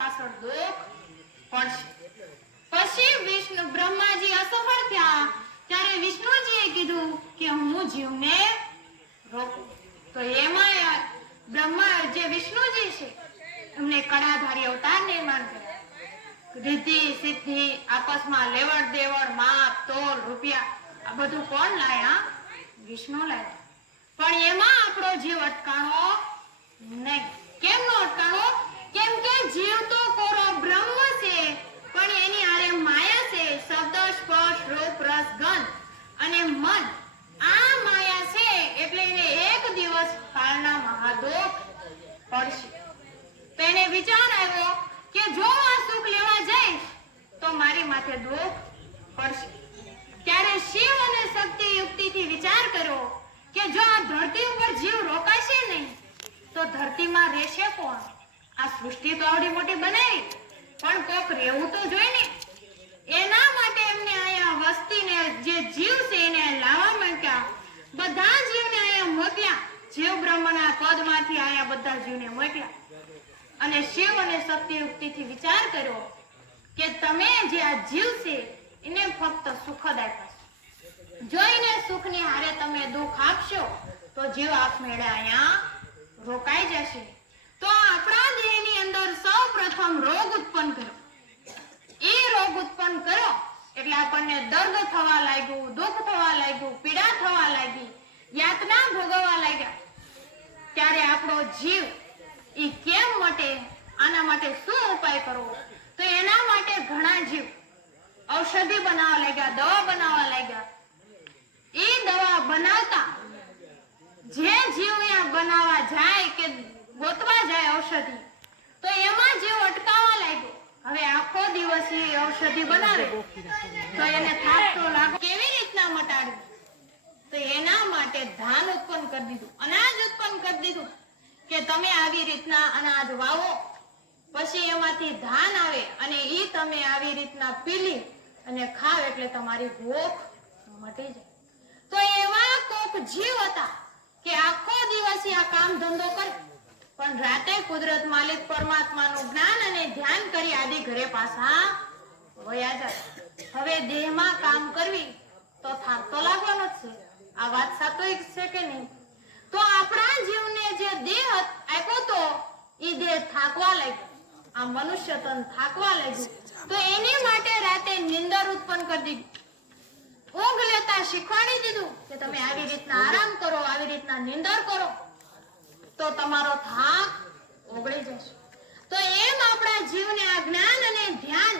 પાછળ દુઃખ પડશે। પછી વિષ્ણુ બ્રહ્માજી અસફળ થયા ત્યારે વિષ્ણુજીએ કીધું કે હું જીવને રોકું। તો એમાં બ્રહ્મા જે વિષ્ણુજી છે એમને કળાધારી અવતાર નિર્માણ કર્યા। રિદ્ધિ સિદ્ધિ આપસમાં લેવડ દેવડ માપ તોલ રૂપિયા આ બધું કોણ લાયા? વિષ્ણુ લાયા। પણ એમાં આપણો જીવ અટકાણો નહીં। કેમ નો અટકાણો? કેમ કે જીવ તો કોરો બ્રહ્મ છે પણ એની આરે માયા છે, શબ્દ સ્પર્શ રૂપ રસ ગંધ અને મન। આ માયા છે એટલે એને એક દિવસ કાળના મહાદુખ પડશે। તો એને વિચાર આવ્યો કે જો આ સુખ લેવા જઈશ તો મારી માથે દુઃખ પડશે। ત્યારે શિવ અને શક્તિ યુક્તિથી વિચાર કર્યો કે જો આ ધરતી ઉપર જીવ રોકાશે નહીં તો ધરતીમાં રહેશે કોણ? આ સૃષ્ટિ તો આવડી મોટી બનાવી પણ કોક રહેવું તો જોઈએ ને। એના માટે એમને અહીંયા વસ્તીને જે જીવ છે એને લાવવા માંગ્યા। બધા જીવને અહીંયા મોકલ્યા। જીવ બ્રહ્મના પદમાંથી અહીંયા બધા જીવને મોકલ્યા અને શિવ અને શક્તિ યુક્તિથી વિચાર કર્યો કે તમે જે આ જીવ છે એને ફક્ત સુખ જ આપ્યા। જો એને સુખની હારે તમે દુઃખ આપશો તો જીવ આપમેળે અહીંયા રોકાઈ જશે। તો આપણા દેહની અંદર સૌપ્રથમ રોગ ઉત્પન્ન કર્યો। એ રોગ ઉત્પન્ન કર્યો એટલે આપણને દર્દ થવા લાગ્યું, દુઃખ થવા લાગ્યું, પીડા થવા લાગી, યાતના ભોગવવા લાગ્યા। ત્યારે આપણો જીવ ઈ કેમ મટે? આના માટે શું ઉપાય કરવો? તો એના માટે ઘણા જીવ ઔષધિ બનાવવા લાગ્યા, દવા બનાવવા લાગ્યા। એ દવા બનાવતા જે જીવ અહીંયા બનાવવા જાય કે ગોતવા જાય ઔષધિ તો એમાં જીવ અટકાવવા લાગ્યો। હવે આખો દિવસ એ ઔષધિ બનાવે તો એને થાક તો લાગે, કેવી રીતના મટાડવું? તો એના માટે ધાન ઉત્પન્ન કરી દીધું, અનાજ ઉત્પન્ન કરી દીધું કે તમે આવી રીતના અનાજ વાવો પછી એમાંથી ધાન આવે અને ઈ તમે આવી રીતના પીલી અને ખાવ એટલે તમારી ભૂખ મટી જાય। તો એવા કોક જીવ હતા કે આખો દિવસ આ કામ ધંધો કરે પણ રાતે કુદરત માલિક પરમાત્માનું જ્ઞાન અને ધ્યાન કરી આદિ ઘરે પાછા વયા જાય। હવે દેહમાં કામ કરવી તો થાક તો લાગવાનો જ છે। આ વાત સાચી છે કે નહીં? તો આપણા જીવને જે દેહ આપ્યો તો એ દેહ થાકવા લાગ્યો, આ મનુષ્ય તન થાકવા લાગ્યું તો એની માટે રાતે નિંદર ઉત્પન્ન કરી દીધી, ઊંઘ લેતા શીખવાડી દીધું કે તમે આવી રીતના આરામ કરો, આવી રીતના નિંદર કરો તો તમારો થાક ઓગળી જશે। તો એમ આપણા જીવને આ જ્ઞાન અને ધ્યાન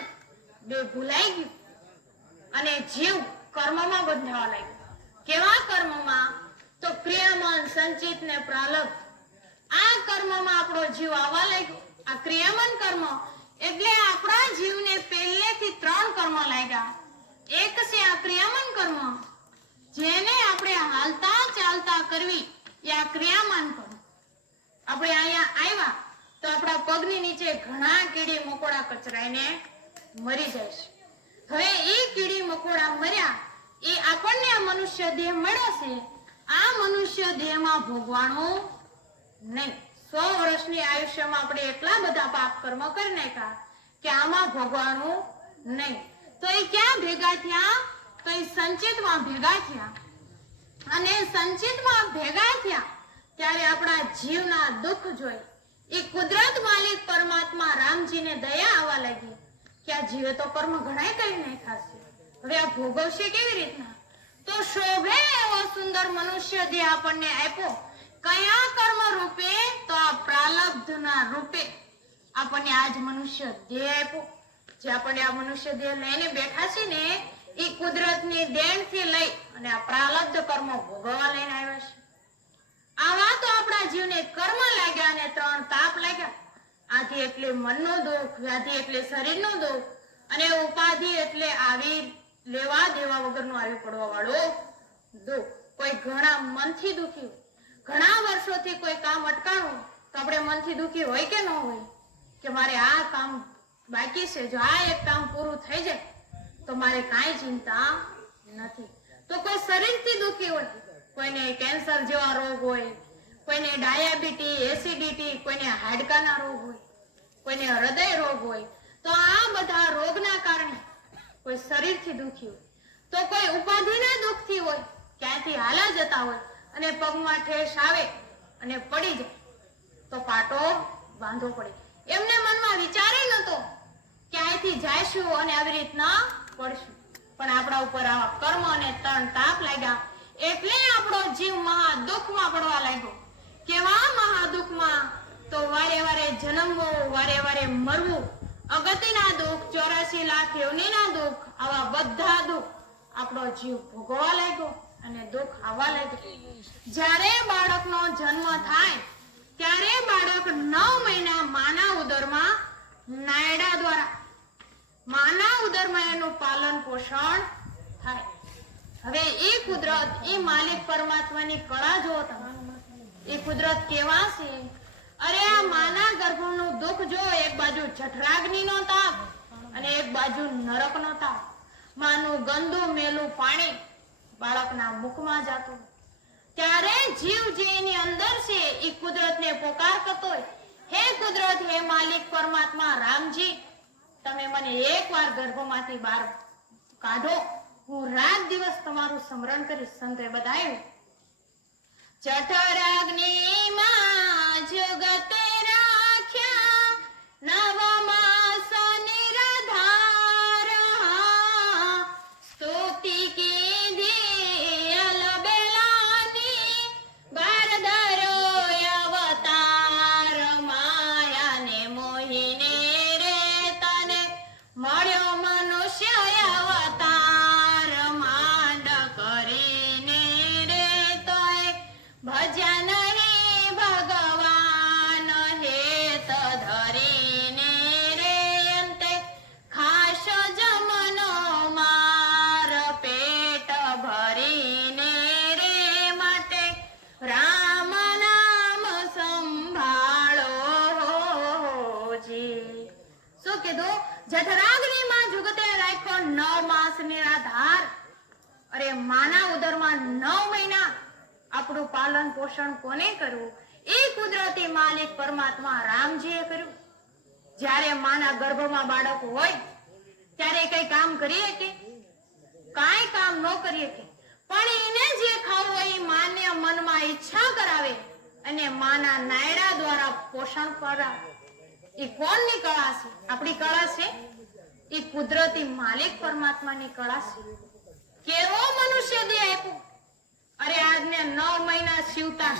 બે ભૂલાઈ ગયું અને જીવ કર્મમાં બંધાવા લાગ્યો। કેવા કર્મમાં? તો ક્રિયામન, સંચિત ને પ્રાલબ્ધ આ કર્મમાં આપણો જીવ આવવા લાગ્યો। આ ક્રિયામન કર્મ એટલે આપણા જીવને પહેલેથી 3 કર્મ લાગ્યા। એક છે આ ક્રિયામન કર્મ જેને આપણે હાલતા ચાલતા કરવી એ આ ક્રિયામન કર્મ। આપણે અહીંયા આવ્યા તો આપણા પગની નીચે ઘણા કીડી મકોડા કચરાઈને મરી જાય છે। હવે એ કીડી મકોડા મર્યા એ આપણને આ મનુષ્ય દેહ મળ્યો છે, આ મનુષ્ય દેહમાં ભોગવાનું નહીં। 100 વર્ષની આયુષ્યમાં આપણે એટલા બધા પાપ કર્મ કરી નાખ્યા કે આમાં ભોગવાનું નહીં। તો એ ક્યાં ભેગા થયા? તો એ સંચિતમાં ભેગા થયા અને સંચિતમાં ભેગા થયા ત્યારે આપણા જીવના દુઃખ જોઈ એ કુદરત માલિક પરમાત્મા રામજીને દયા આવવા લાગી કે આ જીવે તો કર્મ ઘણાય કરી નાખ્યા છે, હવે આ ભોગવશે કેવી રીતના? તો શોભે એવો સુંદર મનુષ્ય દેહ આપણને આપ્યો। કયા કર્મ રૂપે? તો આ પ્રાલબ્ધના રૂપે આપણને આજ મનુષ્ય દેહ આપ્યો। જે આપણે આ મનુષ્ય દેહ લઈને બેઠા છે ને એ કુદરતની દેણથી લઈ અને આ પ્રાલબ્ધ કર્મો ભોગવવા લઈને આવ્યા છે। આવા તો આપણા જીવને કર્મ લાગ્યા અને 3 તાપ લાગ્યા। આધિ એટલે મનનો દુઃખ, વ્યાધિ એટલે શરીરનો દુઃખ અને ઉપાધિ એટલે આવી લેવા દેવા વગરનું આવી પડવા વાળો દુઃખ। કોઈ ઘણા મનથી દુઃખી, ઘણા વર્ષોથી કોઈ કામ અટકાણું તો આપણે મનથી દુઃખી હોય કે ન હોય કે મારે આ કામ બાકી છે, જો આ એક કામ પૂરું થઈ જાય તો મારે કાંઈ ચિંતા નથી। તો કોઈ શરીરથી દુઃખી હોય, કોઈને કેન્સર જેવા રોગ હોય, કોઈને ડાયાબિટીસ, એસિડિટી, કોઈને હાડકાના રોગ હોય, કોઈને હૃદય રોગ હોય, તો આ બધા રોગના કારણે કોઈ શરીરથી દુખી હોય, તો કોઈ ઉપાધિના દુઃખથી હોય, ક્યાંથી હાલા જતા હોય અને પગમાં ઠેસ આવે અને પડી જાય તો પાટો બાંધવો પડે. એમને મનમાં વિચારે નતો કે અહીંથી જાયશું અને આવી રીતના પડશું, પણ આપણા ઉપર આવા કર્મ અને તણ તાપ લાગ્યા એટલે આપણો જીવ મહા દુઃખમાં પડવા લાગ્યો. કેવા મહા દુઃખમાં? તો વારે વારે જન્મવું, વારે વારે મરવું, અગતિના દુઃખ, 84 લાખ યોનિના દુઃખ, આવા બધા દુઃખ આપણો જીવ ભોગવવા લાગ્યો અને દુઃખ આવવા લાગ્યું. જ્યારે બાળકનો જન્મ થાય ત્યારે બાળક 9 મહિના માના ઉદરમાં નાયડા દ્વારા માના ઉદરમાં એનું પાલન પોષણ થાય. હવે એ કુદરત, એ માલિક પરમાત્માની કળા જો તમે, એ કુદરત કેવા છે. અરે આ માના ગર્ભનું દુઃખ જો, એક બાજુ જઠરાગ્નિનો તાપ અને એક બાજુ નરકનો તાપ. માનું ગંદુ મેલું પાણી બાળકના મુખમાં જાતું, ત્યારે જીવ જે એની અંદર છે એ કુદરતને પોકાર કરતો હોય, હે કુદરત, હે માલિક પરમાત્મા રામજી, તમે મને એકવાર ગર્ભમાંથી બહાર કાઢો, હું રાત દિવસ તમારું સ્મરણ કરીશ. સંતોએ બતાવ્યું, જઠરાગ્નિમાં જગતે રાખ્યા, નવ માસ નિરાધાર, સ્તુતિ કીધી અલબેલાની, બાર ધરો અવતાર, માયાને મોહીને રે તને મળ્યો મનુષ્ય અવતાર, માંડ કરીને રે તોય ભજ્યા નહીં ભગવાન, હેત ધરીને રે અંતે ખાસ જમનો માર, પેટ ભરીને રે માટે રામ નામ સંભાળો જી. શું કીધું? જઠરાગ્નિમાં જુગતે રાખ્યો 9 માસ નિરાધાર. અરે માના ઉદરમાં 9 મહિના આપણું પાલન પોષણ કોને કર્યું? એ કુદરતી માલિક પરમાત્મા રામજીએ કર્યું. જ્યારે માના ગર્ભમાં બાળક હોય ત્યારે કઈ કામ કરીએ કે કાંઈ કામ ન કરીએ કે, પણ એને જે ખાવું હોય એ માને મનમાં ઈચ્છા કરાવે અને માના નાયડા દ્વારા પોષણ કરાવે. એ કોણની કળા છે? આપણી કળા છે? એ કુદરતી માલિક પરમાત્માની કળા છે. કેવો મનુષ્ય દેહ આપ્યો! અરે આજને 9 મહિના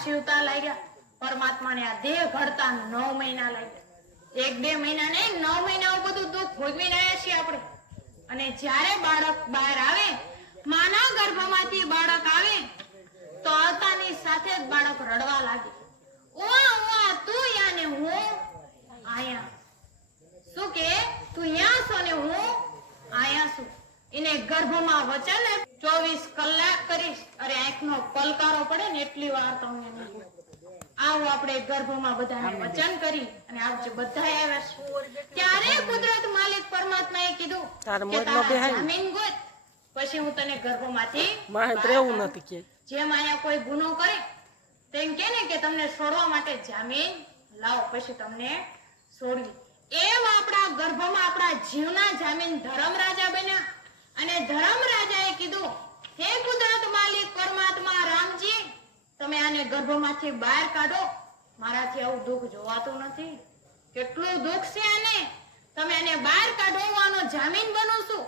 શિવતા લાગ્યા પરમાત્માને. આ દેહ ઘડતા 9 મહિના લાગ્યા. 1-2 મહિના નહીં, 9 મહિના બધું દુઃખ ભોગવીને આવ્યા છીએ આપણે. અને જ્યારે બાળક બહાર આવે, માના ગર્ભમાંથી બાળક આવે તો આવતાની સાથે જ બાળક રડવા લાગે. ઉવા ઉવા, તું યા ને હું આયા. શું કે? તું યા છો ને હું આયા છું. એને ગર્ભમાં વચન 24 કલાક કરીશ. અરે આંખનો પલકારો પડે ને એટલી વાર તમને નહીં. આવું આપણે ગર્ભમાં બધાને વચન કરી અને આવજે બધા આવ્યા છે. ત્યારે કુદરત માલિક પરમાત્માએ કીધું કે તારા જામીન ગોત, પછી હું તને ગર્ભમાંથી રહેવું નથી કે. જેમ અહીંયા કોઈ ગુનો કરે તેમ કે ને કે તમને છોડવા માટે જામીન લાવો, પછી તમને છોડવી. એમ આપણા ગર્ભમાં આપણા જીવના જામીન ધર્મરાજા બન્યા. અને ધર્મરાજાએ કીધું, હે કુદરત માલિક પરમાત્મા રામજી, તમે આને ગર્ભમાંથી બહાર કાઢો. મારાથી આવું દુઃખ જોવાતું નથી. કેટલું દુઃખ છે આને. તમે એને બહાર કાઢો, હું આનો જામીન બનું છું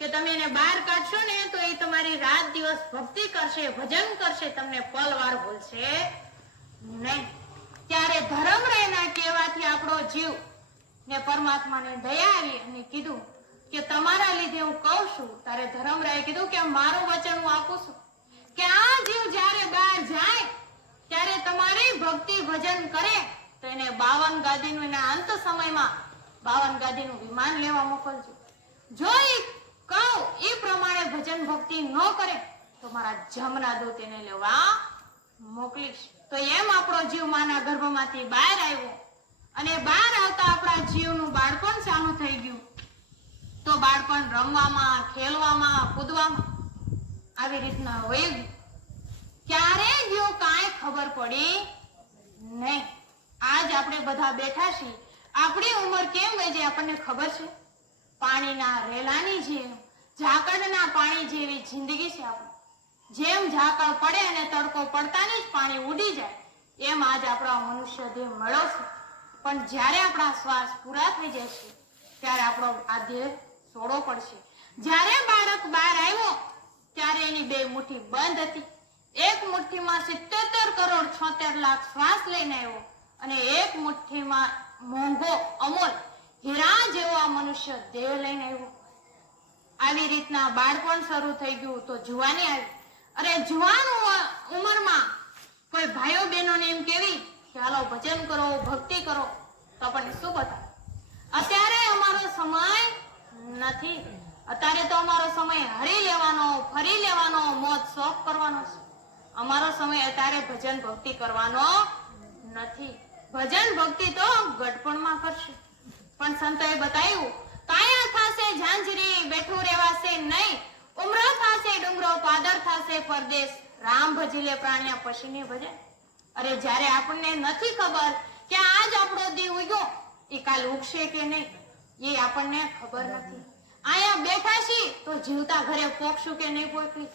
કે તમે એને બહાર કાઢશો ને તો એ તમારી રાત દિવસ ભક્તિ કરશે, ભજન કરશે, તમને પલવાર ભૂલશે નહીં. ત્યારે ધર્મરાયના કહેવાથી આપણો જીવ ને પરમાત્માને દયા આવી અને કીધું કે તમારા લીધે હું કહું છું. તારે ધર્મરાયે કીધું કે મારું વચન હું આપું છું કે આ જીવ જ્યારે બહાર જાય ત્યારે તમારી ભક્તિ ભજન કરે તો એને 52 ગાદીનું, એના અંત સમયમાં 52 ગાદીનું વિમાન લેવા મોકલજો. જો એ કહું એ પ્રમાણે ભજન ભક્તિ ન કરે તો મારા જમના દૂત એને લેવા મોકલીશ. તો એમ આપણો જીવ માના ગર્ભમાંથી બહાર આવ્યો અને બહાર આવતા આપણા જીવનું બાળપણ ચાલુ થઈ ગયું. તો બાળપણ રમવામાં, ખેલવામાં, કૂદવામાં આવી રીતના હોય. ક્યારે ગયો કાંઈ ખબર પડી નહીં. આજ આપણે બધા બેઠા છીએ આપણી ઉંમર કેમ વહી જાય આપણને ખબર છે? પાણીના રેલાની જેમ, ઝાકળના પાણી જેવી જિંદગી છે આપણી. જેમ ઝાકળ પડે અને તડકો પડતાની જ પાણી ઉડી જાય, એમ આજ આપણો મનુષ્ય દેહ મળ્યો છે. પણ જ્યારે આપણા શ્વાસ પૂરા થઈ જશે ત્યારે આપણો આ દેહ છોડવો પડશે. જ્યારે બાળક બહાર આવ્યો ત્યારે એની બે મુઠ્ઠી બંધ હતી. એક મુઠ્ઠીમાં 77 કરોડ 76 લાખ શ્વાસ લઈને આવ્યો અને એક મુઠ્ઠીમાં મોંઘો અમોલ હીરા જેવો આ મનુષ્ય દેહ લઈને આવ્યો. આવી રીતના બાળપણ શરૂ થઈ ગયું તો જુવાની આવી. અરે જુવાન ઉંમરમાં કોઈ ભાઈઓ બહેનોને એમ કેવી કે હાલો ભજન કરો, ભક્તિ કરો, તો આપણને શું બતાવે? અત્યારે અમારો સમય નથી. અત્યારે તો અમારો સમય હરી લેવાનો, ફરી લેવાનો, મોજ શોખ કરવાનો છે. અમારો સમય અત્યારે ભજન ભક્તિ કરવાનો નથી. ભજન ભક્તિ તો ગઢપણમાં કરશે. પણ સંતોએ બતાવ્યું, કાયા થાશે ઝાંઝરી, બેઠું રહેવાશે નહીં. ઉમરો થાશે ડુંગરો, પાદર થાશે પરદેશ. રામ ભજીલે પ્રાણ્યા પશીને ભજે. અરે જ્યારે આપણને નથી ખબર કે આજ આપણો દી ઉગ્યો, એ કાલ ઉગશે કે નહીં, એ આપણને ખબર નથી. અહીંયા બેઠા છીએ તો જીવતા ઘરે પોકશું કે નહીં પોકવી,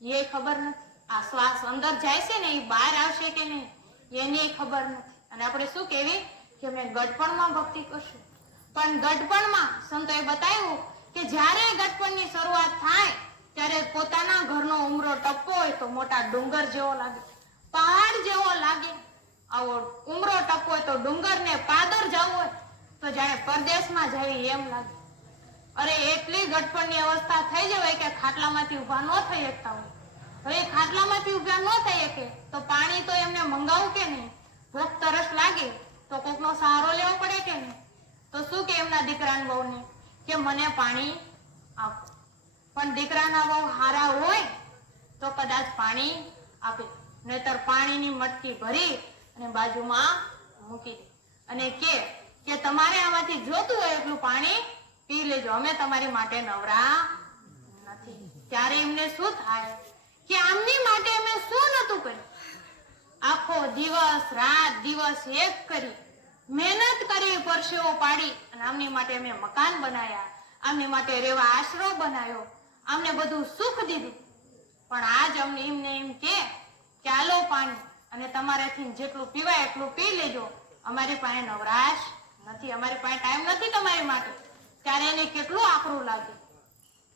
એ ખબર નથી. આ શ્વાસ અંદર જાય છે ને એ બહાર આવશે કે નહીં, એની ખબર નથી. અને આપણે શું કહેવી કે અમે ગઢપણમાં ભક્તિ કરશું. પણ ગઢપણમાં સંતોએ બતાવ્યું કે જ્યારે ગઢપણની શરૂઆત થાય ત્યારે પોતાના ઘરનો ઉમરો ટપ્પો હોય તો મોટા ડુંગર જેવો લાગે, પહાડ જેવો લાગે. આવો ઉમરો ટપ્પો હોય તો ડુંગરને પાદર જવું હોય તો જાણે પરદેશમાં જવી એમ લાગે. અરે એટલી ગઢપણની અવસ્થા થઈ જવાય કે ખાટલામાંથી ઊભા ન થઈ શકતા હોય. હવે ખાટલામાંથી ઊભા ન થઈ શકે તો પાણી તો એમને મંગાવવું કે નહીં? ભૂખ તરસ લાગે તો કોકનો સહારો લેવો પડે કે નહીં? તો શું કે એમના દીકરાને બહુને કે મને પાણી આપો. પણ દીકરાના બહુ હારા હોય તો કદાચ પાણી આપે, નહીતર પાણીની મટકી ભરી અને બાજુમાં મૂકી દે અને કે તમારે આમાંથી જોતું હોય એટલું પાણી પી લેજો, અમે તમારી માટે નવરા નથી. ત્યારે એમને શું થાય કે આમની માટે અમે શું નતું કર્યું? આખો દિવસ રાત દિવસ એક કરી, મહેનત કરી, પરસેવો પાડી અને આમની માટે અમે મકાન બનાવ્યા, આમની માટે રહેવા આશરો બનાવ્યો, આમને બધું સુખ દીધું. પણ આજ અમને એમને એમ કે આલો પાણી અને તમારાથી જેટલું પીવાય એટલું પી લેજો, અમારી પાસે નવરાશ નથી, અમારી પાસે ટાઈમ નથી તમારી માટે. ત્યારે એને કેટલું આકરું લાગે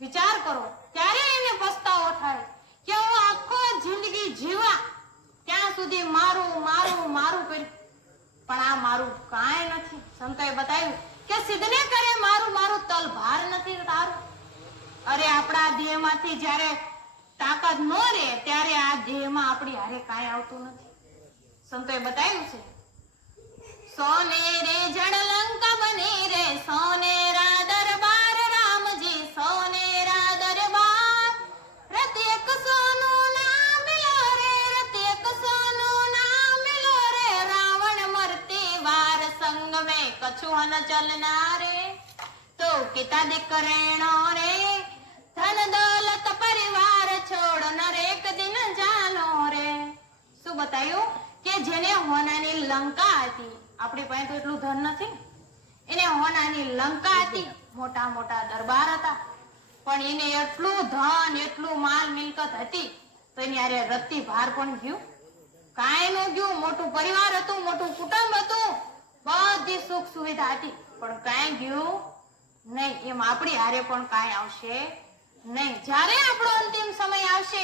વિચાર કરો. ત્યારે એને પસ્તાવો થાય કે હું આખો જિંદગી જીવા ત્યાં સુધી મારું મારું મારું કર્યું, પણ આ મારું કાંઈ નથી. સંતોએ બતાવ્યું કે સિદ્ધને કરે મારું મારું, તલ ભાર નથી તારું. અરે આપણા દેહમાંથી જ્યારે તાકાત ન રહે ત્યારે આ દેહમાં આપણી હારે કાંઈ આવતું નથી. સંતોએ બતાવ્યું છે, સોને રે જડ લંકા બની રે, સોનેરા દરબાર રામજી, સોનેરા દરબાર. રત એક સોનું ના મિલો રે, રત એક સોનું ના મિલો રે, રાવણ મરતી વાર સંગ में कछुआ न चलना रे, तो किता दिकरेणो रे, धन दौलत परिवार छोड़ नरेक दिन जानो रे. શું બતાવ્યું કે જેને હોનાની લંકા હતી, આપણી પાસે તો એટલું ધન નથી, એને હોનાની લંકા હતી, મોટા મોટા દરબાર હતા, પણ એને એટલું ધન એટલું માલ મિલકત હતી તો એની હારે રત્તી ભાર પણ ગયું? કાંઈ ન ગયું. મોટું પરિવાર હતું, મોટું કુટુંબ હતું, બધી સુખ સુવિધા હતી, પણ કાંઈ ગયું નહીં. એમ આપણી હારે પણ કાંઈ આવશે નહીં. જ્યારે આપણો અંતિમ સમય આવશે